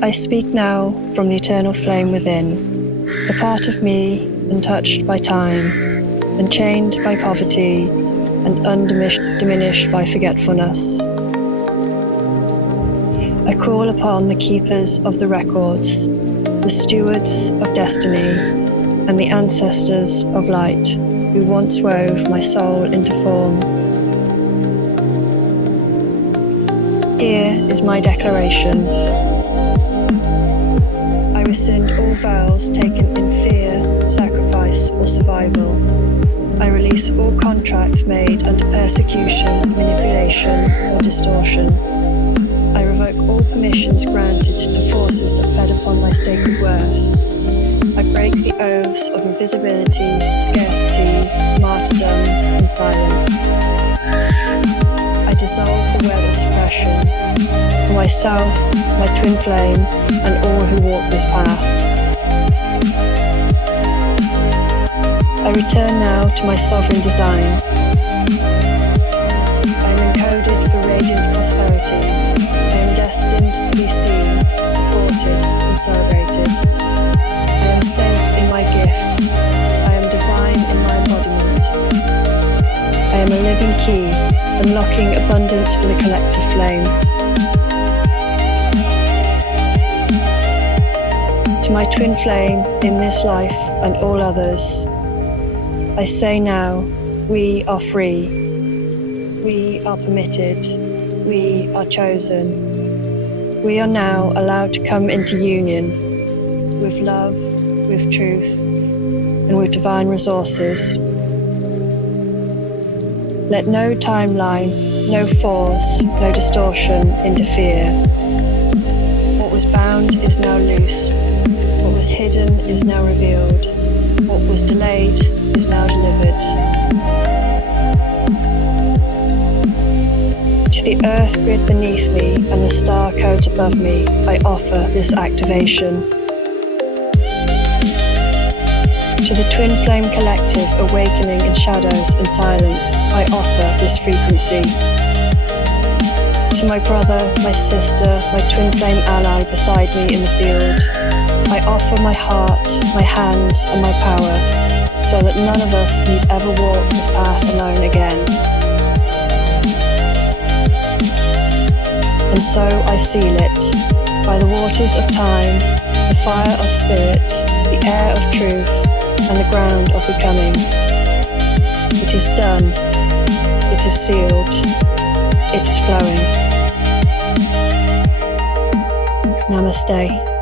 I speak now from the eternal flame within, the part of me untouched by time, unchained by poverty, and undiminished by forgetfulness. I call upon the keepers of the records, the stewards of destiny, and the ancestors of light who once wove my soul into form. Here is my declaration. I rescind all vows taken in fear, sacrifice, or survival. I release all contracts made under persecution, manipulation, or distortion. I revoke all permissions granted to forces that fed upon my sacred worth. I break the oaths of invisibility, scarcity, martyrdom, and silence. I dissolve the web of suppression for myself, my twin flame, and all who walk this path. I return now to my sovereign design. I am encoded for radiant prosperity. I am destined to be seen, supported, and celebrated. I am safe in my gifts. I am divine in my embodiment. I am a living key, unlocking abundance for the collective flame. To my twin flame in this life and all others, I say now, we are free. We are permitted. We are chosen. We are now allowed to come into union with love, with truth, and with divine resources. Let no timeline, no force, no distortion interfere. What was bound is now loose. What was hidden is now revealed. What was delayed is now delivered. To the earth grid beneath me and the star codes above me, I offer this activation. To the twin flame collective awakening in shadows and silence, I offer this frequency. To my brother, my sister, my twin flame ally beside me in the field, I offer my heart, my hands, and my power, so that none of us need ever walk this path alone again. And so I seal it, by the waters of time, the fire of spirit, the air of truth, and the ground of becoming. It is done. It is sealed. It is flowing. Namaste.